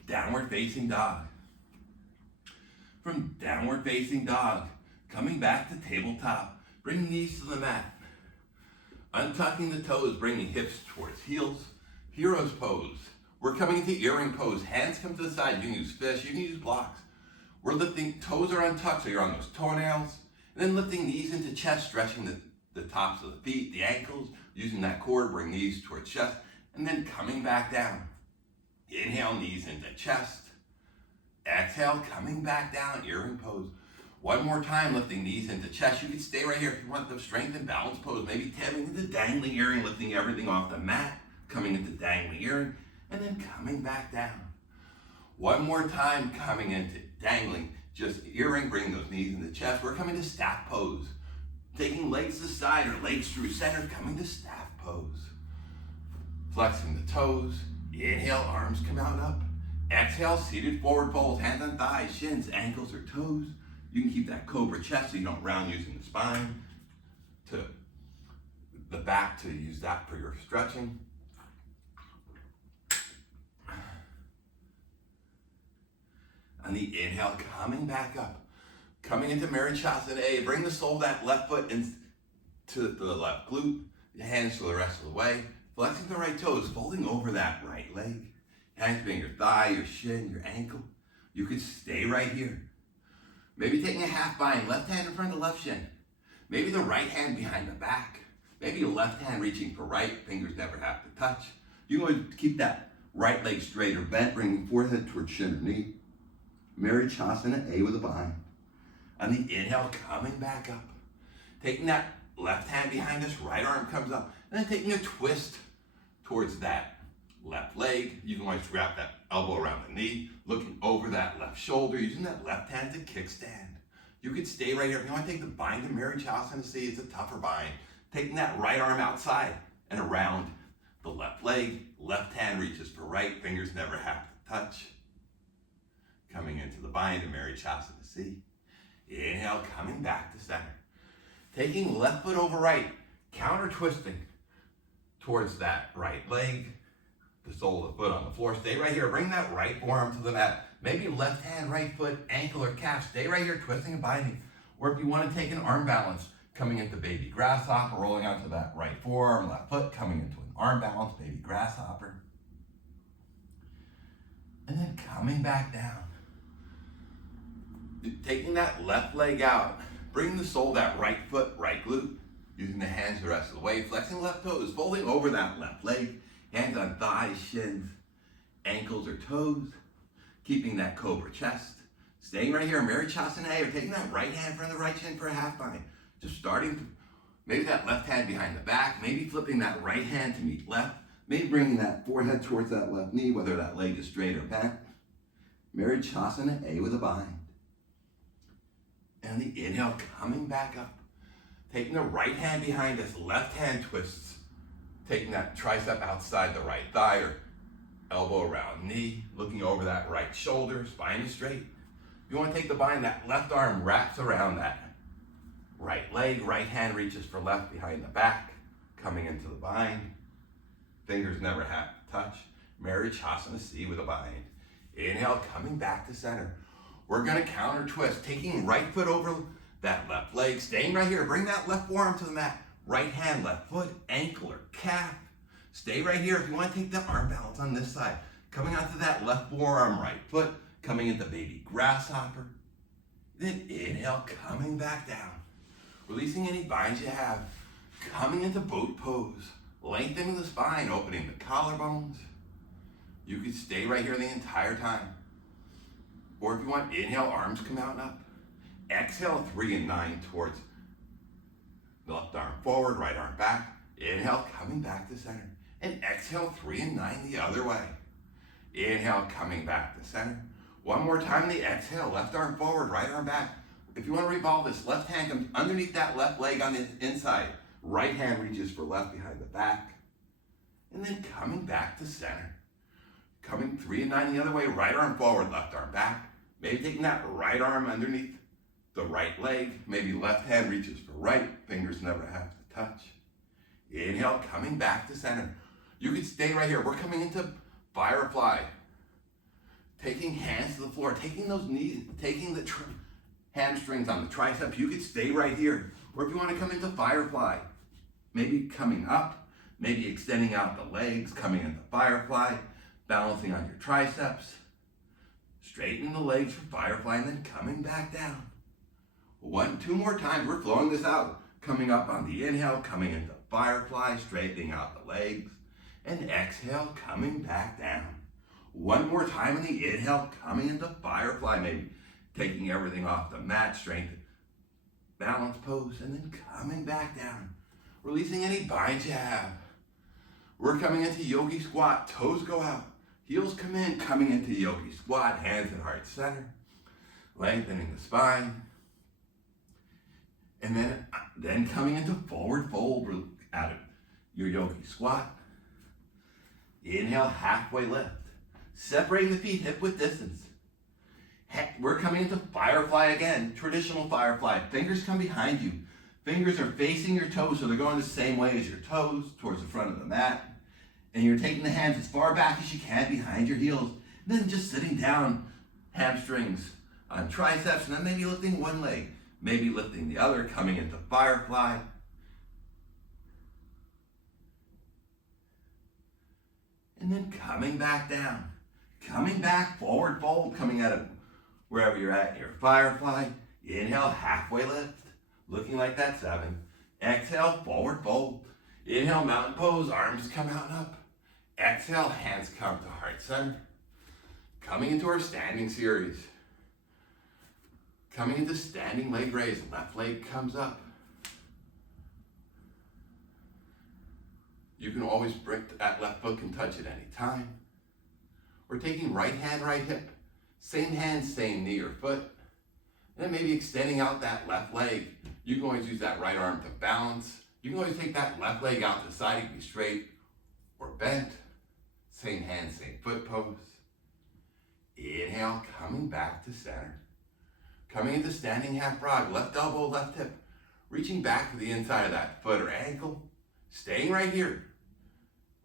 downward facing dog. From downward facing dog, coming back to tabletop, bring knees to the mat. Untucking the toes, bringing hips towards heels. Hero's pose. We're coming into earring pose. Hands come to the side. You can use fists, you can use blocks. We're lifting, toes are untucked, so you're on those toenails. And then lifting knees into chest, stretching the tops of the feet, the ankles, using that core, bring knees towards chest, and then coming back down. Inhale, knees into chest. Exhale, coming back down, earring pose. One more time, lifting knees into chest. You can stay right here if you want the strength and balance pose. Maybe tapping into dangling earring, lifting everything off the mat, coming into dangling earring, and then coming back down. One more time, coming into dangling, just earring, bring those knees into chest. We're coming to staff pose. Taking legs to the side or legs through center, coming to staff pose. Flexing the toes. Inhale, arms come out up. Exhale, seated forward fold, hands on thighs, shins, ankles, or toes. You can keep that cobra chest so you don't round using the spine to the back to use that for your stretching. On the inhale, coming back up. Coming into Marichyasana A, bring the sole of that left foot into the left glute, the hands to the rest of the way. Flexing the right toes, folding over that right leg. Hands being your thigh, your shin, your ankle. You could stay right here. Maybe taking a half bind, left hand in front of the left shin. Maybe the right hand behind the back. Maybe your left hand reaching for right, fingers never have to touch. You can keep that Right leg straight or bent, bringing forehead towards shin or knee. Vinyassa A with a bind. On the inhale, coming back up. Taking that left hand behind us, right arm comes up, and then taking a twist towards that left leg. You can always wrap that elbow around the knee, looking over that left shoulder, using that left hand to kickstand. You could stay right here. If you want to take the bind to Vinyassa C, it's a tougher bind. Taking that right arm outside and around the left leg, left hand reaches for right, fingers never have to touch. Coming into the bind to Vinyassa C. Inhale, coming back to center. Taking left foot over right, counter twisting towards that right leg, the sole of the foot on the floor. Stay right here. Bring that right forearm to the mat. Maybe left hand, right foot, ankle or calf. Stay right here, twisting and binding. Or if you want to take an arm balance, coming into baby grasshopper, rolling onto that right forearm, left foot, coming into an arm balance, baby grasshopper. And then coming back down. Taking that left leg out. Bring the sole, that right foot, right glute. Using the hands the rest of the way. Flexing left toes, folding over that left leg. Hands on thighs, shins, ankles or toes. Keeping that cobra chest. Staying right here in Vinyassa A, or taking that right hand from the right shin for a half bind. Just starting to, maybe that left hand behind the back, maybe flipping that right hand to meet left, maybe bringing that forehead towards that left knee, whether that leg is straight or bent. Vinyassa A with a bind. And the inhale, coming back up. Taking the right hand behind us, left hand twists. Taking that tricep outside the right thigh or elbow around knee, looking over that right shoulder, spine is straight. If you want to take the bind, that left arm wraps around that right leg, right hand reaches for left behind the back, coming into the bind. Fingers never have to touch. Vinyassa C with a bind. Inhale, coming back to center. We're going to counter twist, taking right foot over that left leg, staying right here. Bring that left forearm to the mat. Right hand, left foot, ankle or calf. Stay right here if you want to take that arm balance on this side. Coming onto that left forearm, right foot, coming into baby grasshopper. Then inhale, coming back down. Releasing any binds you have. Coming into boat pose. Lengthening the spine, opening the collarbones. You could stay right here the entire time. Or if you want, inhale, arms come out and up. Exhale, 3 and 9 towards the left arm forward, right arm back. Inhale, coming back to center. And exhale, 3 and 9 the other way. Inhale, coming back to center. One more time, the exhale, left arm forward, right arm back. If you want to revolve this, left hand comes underneath that left leg on the inside. Right hand reaches for left behind the back. And then coming back to center. Coming 3 and 9 the other way, right arm forward, left arm back. Maybe taking that right arm underneath the right leg. Maybe left hand reaches for right. Fingers never have to touch. Inhale, coming back to center. You could stay right here. We're coming into FireFly. Taking hands to the floor, taking those knees, taking the hamstrings on the triceps. You could stay right here. Or if you want to come into FireFly, maybe coming up, maybe extending out the legs, coming into FireFly, balancing on your triceps. Straightening the legs for FireFly and then coming back down. 1, 2 more times. We're flowing this out. Coming up on the inhale, coming into FireFly, straightening out the legs. And exhale, coming back down. 1 more time on the inhale, coming into FireFly, maybe taking everything off the mat, strength, balance pose, and then coming back down. Releasing any binds you have. We're coming into yogi squat, toes go out. Heels come in, coming into yogi squat, hands at heart center, lengthening the spine. And then coming into forward fold out of your yogi squat. Inhale, halfway lift. Separating the feet hip width distance. We're coming into FireFly again, traditional FireFly. Fingers come behind you. Fingers are facing your toes, so they're going the same way as your toes, towards the front of the mat. And you're taking the hands as far back as you can behind your heels. And then just sitting down, hamstrings on triceps, and then maybe lifting one leg, maybe lifting the other, coming into FireFly. And then coming back down. Coming back, forward fold, coming out of wherever you're at in your FireFly. Inhale, halfway lift, looking like that 7. Exhale, forward fold. Inhale, mountain pose, arms come out and up. exhale, hands come to heart center. Coming into our standing series. Coming into standing leg raise, left leg comes up. You can always bring that left foot can touch at any time. We're taking right hand, right hip. Same hand, same knee or foot. And then maybe extending out that left leg. You can always use that right arm to balance. You can always take that left leg out to the side. It can be straight or bent. Same hand, same foot pose. Inhale, coming back to center. Coming into standing half frog, left elbow, left hip. Reaching back to the inside of that foot or ankle. Staying right here.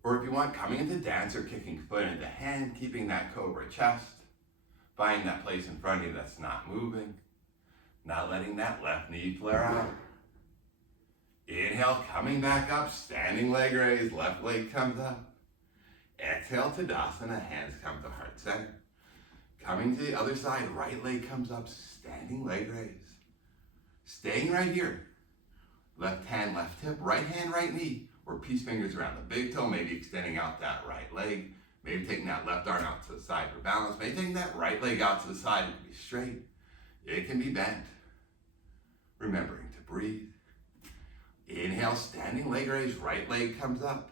Or if you want, coming into dancer, kicking foot into hand, keeping that cobra chest. Finding that place in front of you that's not moving. Not letting that left knee flare out. Inhale, coming back up, standing leg raise, left leg comes up. Exhale, Tadasana, hands come to heart center. Coming to the other side, right leg comes up, standing leg raise. Staying right here. Left hand, left hip, right hand, right knee, or peace fingers around the big toe, maybe extending out that right leg, maybe taking that left arm out to the side for balance, maybe taking that right leg out to the side, it can be straight, it can be bent. Remembering to breathe. Inhale, standing leg raise, right leg comes up.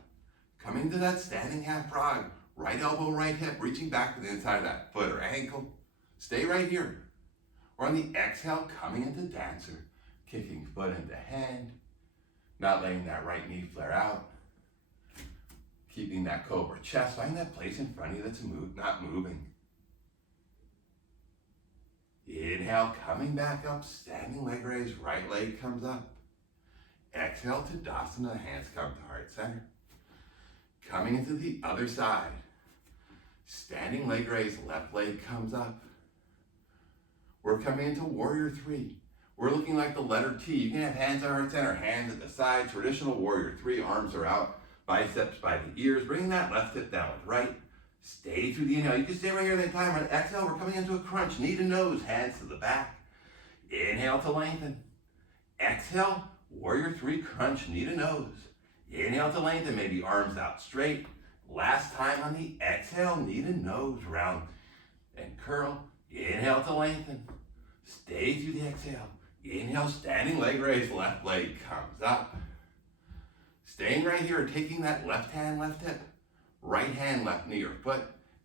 Coming to that standing half frog, right elbow, right hip, reaching back to the inside of that foot or ankle. Stay right here. Or on the exhale, coming into dancer, kicking foot into hand, not letting that right knee flare out. Keeping that cobra chest, find that place in front of you that's not moving. Inhale, coming back up, standing leg raise, right leg comes up. Exhale, Tadasana, hands come to heart center. Coming into the other side. Standing leg raise, left leg comes up. We're coming into warrior three. We're looking like the letter T. You can have hands on heart center, hands at the side. Traditional warrior three, arms are out, biceps by the ears. Bring that left hip down with right. Stay through the inhale. You can stay right here the entire time. On exhale, we're coming into a crunch. Knee to nose, hands to the back. Inhale to lengthen. Exhale, warrior three, crunch, knee to nose. Inhale to lengthen, maybe arms out straight. Last time on the exhale, knee to nose, round and curl. Inhale to lengthen. Stay through the exhale. Inhale, standing leg raise, left leg comes up. Staying right here, taking that left hand, left hip. Right hand, left knee or foot.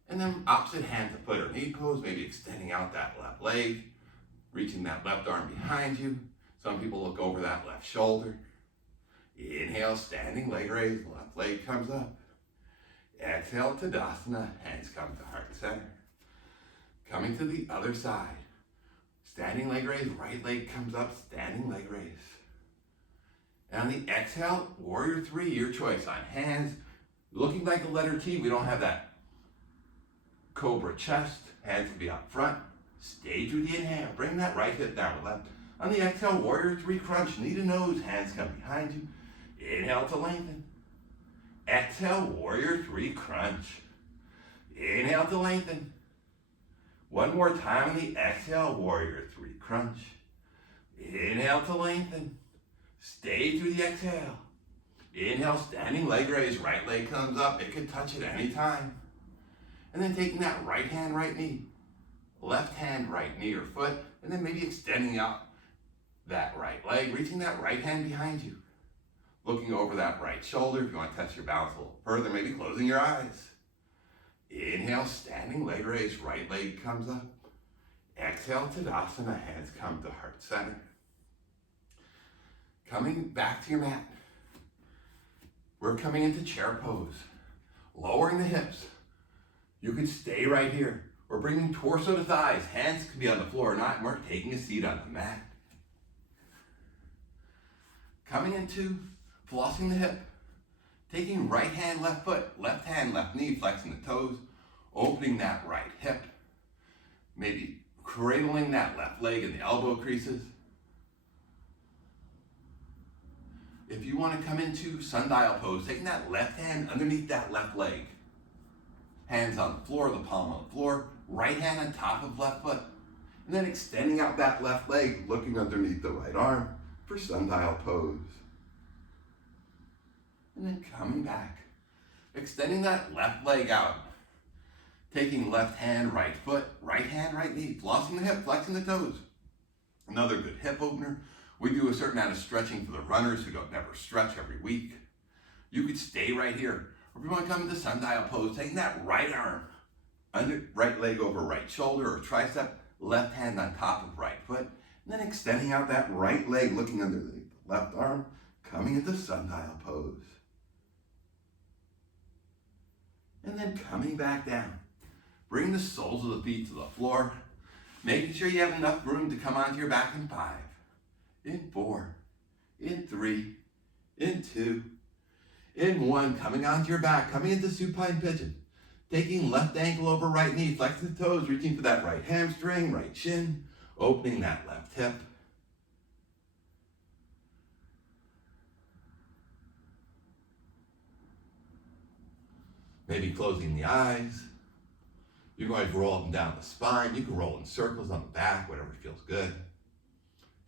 And then opposite hand to foot or knee pose, maybe extending out that left leg. Reaching that left arm behind you. Some people look over that left shoulder. Inhale, standing leg raise, left leg comes up. Exhale, Tadasana, hands come to heart center. Coming to the other side. Standing leg raise, right leg comes up, standing leg raise. And on the exhale, warrior three, your choice. On hands, looking like the letter T, we don't have that cobra chest. Hands can be up front. Stay through the inhale. Bring that right hip down with left. On the exhale, warrior three, crunch, knee to nose, hands come behind you. Inhale to lengthen. Exhale, warrior three, crunch. Inhale to lengthen. One more time on the exhale, warrior three, crunch. Inhale to lengthen. Stay through the exhale. Inhale, standing leg raise, right leg comes up. It could touch at any time. And then taking that right hand, right knee. Left hand, right knee or foot. And then maybe extending out that right leg, reaching that right hand behind you. Looking over that right shoulder. If you want to test your balance a little further, maybe closing your eyes. Inhale, standing leg raise, right leg comes up. Exhale, Tadasana, hands come to heart center. Coming back to your mat. We're coming into chair pose. Lowering the hips. You could stay right here. We're bringing torso to thighs. Hands can be on the floor or not, and we're taking a seat on the mat. Coming into flossing the hip. Taking right hand, left foot, left hand, left knee, flexing the toes, opening that right hip. Maybe cradling that left leg in the elbow creases. If you want to come into sundial pose, taking that left hand underneath that left leg. Hands on the floor, the palm on the floor, right hand on top of left foot. And then extending out that left leg, looking underneath the right arm for sundial pose. And then coming back Extending that left leg out. Taking left hand, right foot, right hand, right knee. Flossing the hip, flexing the toes. Another good hip opener. We do a certain amount of stretching for the runners who don't never stretch every week. You could stay right here. Or if you want to come into sundial pose, taking that right arm, under right leg over right shoulder or tricep, left hand on top of right foot, and then extending out that right leg, looking underneath the left arm, coming into sundial pose. And then coming back down. Bring the soles of the feet to the floor, making sure you have enough room to come onto your back in 5, in 4, in 3, in 2, in 1, coming onto your back, coming into supine pigeon. Taking left ankle over right knee, flexing the toes, reaching for that right hamstring, right shin, opening that left hip. Maybe closing the eyes. You're going to roll up and down the spine. You can roll in circles on the back, whatever feels good.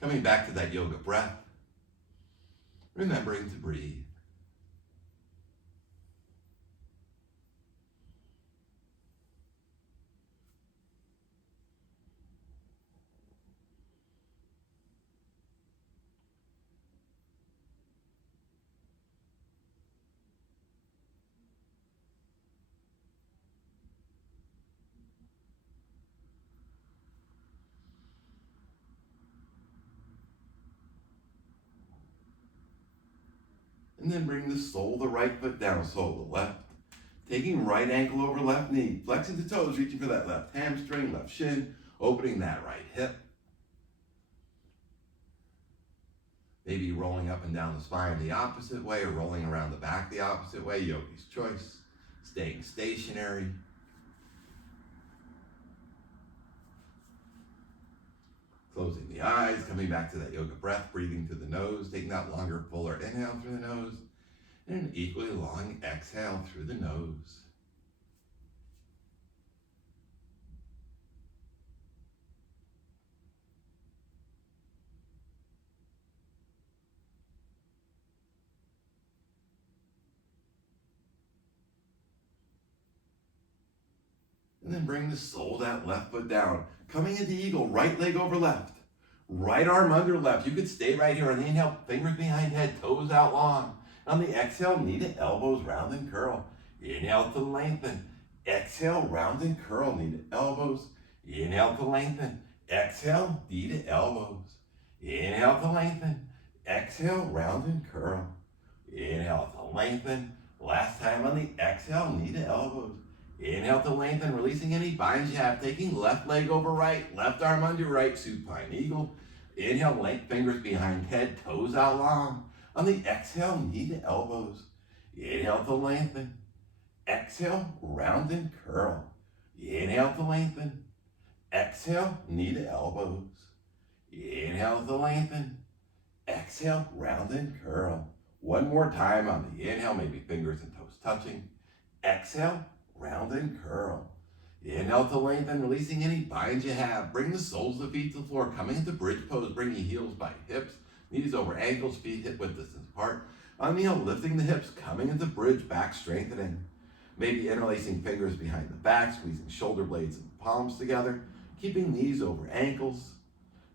Coming back to that yoga breath. Remembering to breathe. And then bring the sole of the right foot down, sole of the left. Taking right ankle over left knee, flexing the toes, reaching for that left hamstring, left shin, opening that right hip. Maybe rolling up and down the spine the opposite way or rolling around the back the opposite way, yogi's choice. Staying stationary. Closing the eyes, coming back to that yoga breath, breathing through the nose, taking that longer, fuller inhale through the nose, and an equally long exhale through the nose. And then bring the sole of that left foot down. Coming into eagle, right leg over left. Right arm under left. You could stay right here on the inhale, fingers behind head, toes out long. On the exhale, knee to elbows, round and curl. Inhale to lengthen. Exhale, round and curl, knee to elbows. Inhale to lengthen. Exhale, knee to elbows. Inhale to lengthen. Exhale, round and curl. Inhale to lengthen. Last time on the exhale, knee to elbows. Inhale to lengthen, releasing any binds you have, taking left leg over right, left arm under right, supine eagle. Inhale, length fingers behind head, toes out long. On the exhale, knee to elbows. Inhale to lengthen. Exhale, round and curl. Inhale to lengthen. Exhale, knee to elbows. Inhale to lengthen. Exhale, round and curl. One more time on the inhale, maybe fingers and toes touching. Exhale, round and curl. Inhale to lengthen, releasing any binds you have. Bring the soles of the feet to the floor, coming into bridge pose, bringing heels by hips, knees over ankles, feet hip width distance apart. On the heel, lifting the hips, coming into bridge, back strengthening. Maybe interlacing fingers behind the back, squeezing shoulder blades and palms together, keeping knees over ankles.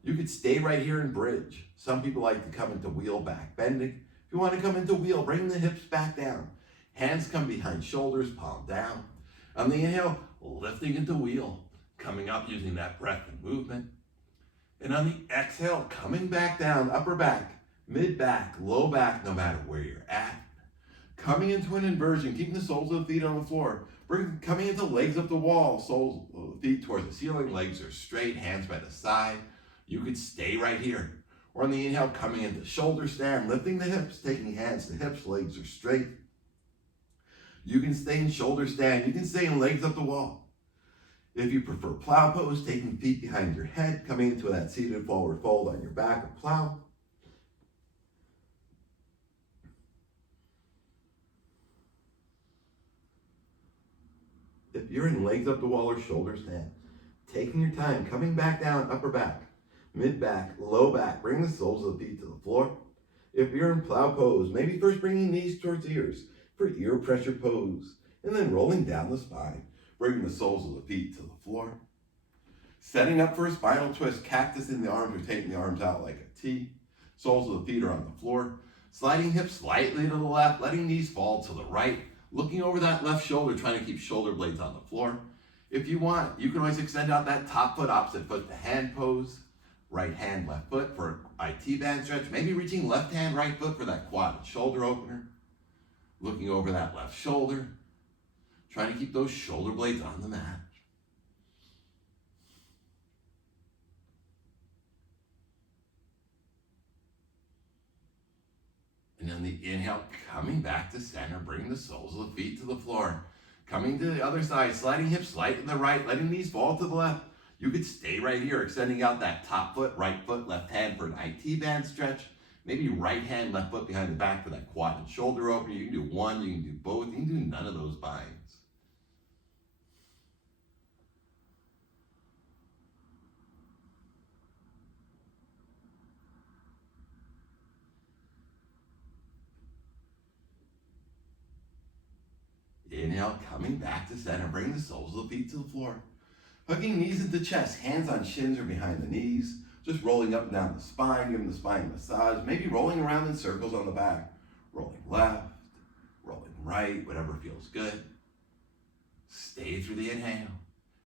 You could stay right here in bridge. Some people like to come into wheel back bending. If you want to come into wheel, bring the hips back down. Hands come behind shoulders, palm down. On the inhale, lifting into wheel, coming up using that breath and movement. And on the exhale, coming back down, upper back, mid back, low back, no matter where you're at. Coming into an inversion, keeping the soles of the feet on the floor. Coming into legs up the wall, soles of the feet towards the ceiling, legs are straight, hands by the side. You could stay right here. Or on the inhale, coming into shoulder stand, lifting the hips, taking hands to hips, legs are straight. You can stay in shoulder stand. You can stay in legs up the wall. If you prefer plow pose, taking feet behind your head, coming into that seated forward fold on your back or plow. If you're in legs up the wall or shoulder stand, taking your time, coming back down, upper back, mid back, low back, bring the soles of the feet to the floor. If you're in plow pose, maybe first bringing knees towards ears, for ear pressure pose. And then rolling down the spine, bringing the soles of the feet to the floor. Setting up for a spinal twist, cactus in the arms or taking the arms out like a T. Soles of the feet are on the floor. Sliding hips slightly to the left, letting knees fall to the right. Looking over that left shoulder, trying to keep shoulder blades on the floor. If you want, you can always extend out that top foot, opposite foot to hand pose. Right hand, left foot for IT band stretch. Maybe reaching left hand, right foot for that quad and shoulder opener. Looking over that left shoulder. Trying to keep those shoulder blades on the mat. And on the inhale, coming back to center, bring the soles of the feet to the floor. Coming to the other side, sliding hips slight to the right, letting knees fall to the left. You could stay right here, extending out that top foot, right foot, left hand for an IT band stretch. Maybe right hand, left foot behind the back for that quad and shoulder opener. You can do one, you can do both, you can do none of those binds. Inhale, coming back to center, bring the soles of the feet to the floor. Hugging knees into chest, hands on shins or behind the knees. Just rolling up and down the spine, giving the spine a massage. Maybe rolling around in circles on the back. Rolling left, rolling right, whatever feels good. Stay through the inhale.